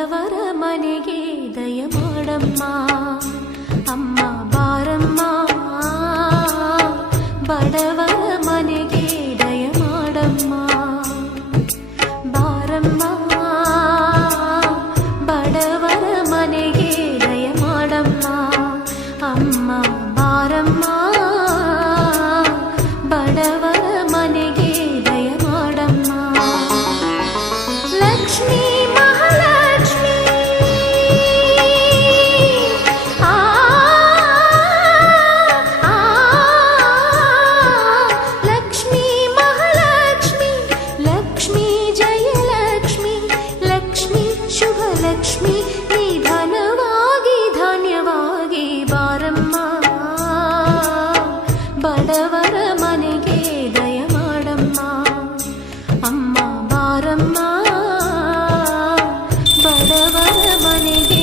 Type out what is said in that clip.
ಬಡವರ ಮನೆಗೆ ದಯ ಮಾಡಮ್ಮ ಅಮ್ಮ ಬಾರಮ್ಮ ಬಡವರ ಮನೆಗೆ ದಯ ಮಾಡಮ್ಮ ಬಾರಮ್ಮ ಬಡವರ ಮನೆಗೆ ದಯ ಮಾಡಮ್ಮ ಅಮ್ಮ ಬಾರಮ್ಮ ಬಡವರ ಮನೆಗೆ ದಯ ಮಾಡಮ್ಮ ಲಕ್ಷ್ಮೀ ಮಹಾಲಕ್ಷ್ಮೀ ಲಕ್ಷ್ಮೀ ಮಹಾಲಕ್ಷ್ಮಿ ಲಕ್ಷ್ಮೀ ಜಯಲಕ್ಷ್ಮಿ ಲಕ್ಷ್ಮೀ ಶುಭಲಕ್ಷ್ಮಿ ನಿಧನವಾಗಿ ಧಾನ್ಯವಾಗಿ ಬಾರಮ್ಮ ಬಡವರ ಮನೆಗೆ ದಯ ಮಾಡಮ್ಮ ಅಮ್ಮ ಬಾರಮ್ಮ ಬಡವರ ಮನೆಗೆ